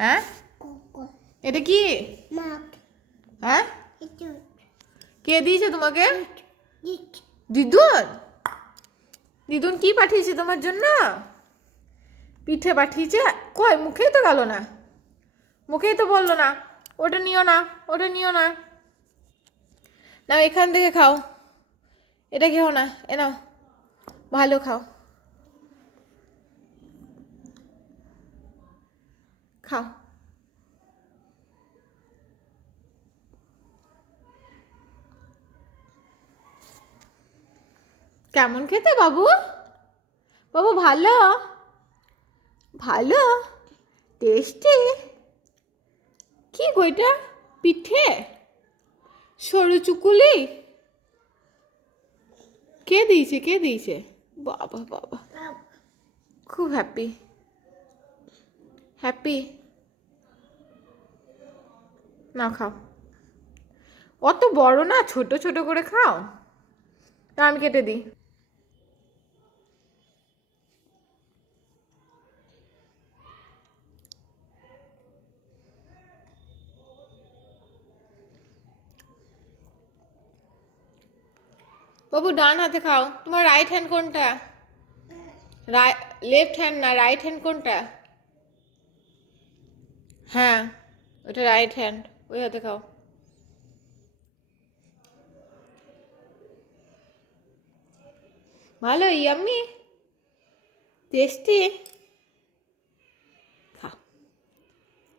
হ্যাঁ, এটা কি? হ্যাঁ, কে দিয়েছে তোমাকে? দিদুন। দিদুন কি পাঠিয়েছে তোমার জন্য? পিঠে পাঠিয়েছে। কই, মুখেই তো গেল না, মুখেই তো বললো না। ওটা নিও না, ওটা নিও না। নাও এখান থেকে খাও, এটা খেও না, এ নাও, ভালো খাও, খাও। কেমন খেতে বাবু? বাবু ভালো? ভালো? টেস্টি? কি গো এটা? পিঠে? সরু চুকুলি? কে দিয়েছে, কে দিয়েছে? বাবা বাবা, খুব হ্যাপি, হ্যাপি। না খাও, অত বড় না, ছোট ছোট করে খাও। তা আমি কেটে দিই। বাবু ডান হাতে খাও। তোমার রাইট হ্যান্ড কোনটা? লেফট হ্যান্ড না, রাইট হ্যান্ড কোনটা? হ্যাঁ, ওটা রাইট হ্যান্ড, ওই হাতে খাও। ভালো, ইয়াম্মি, টেস্টি।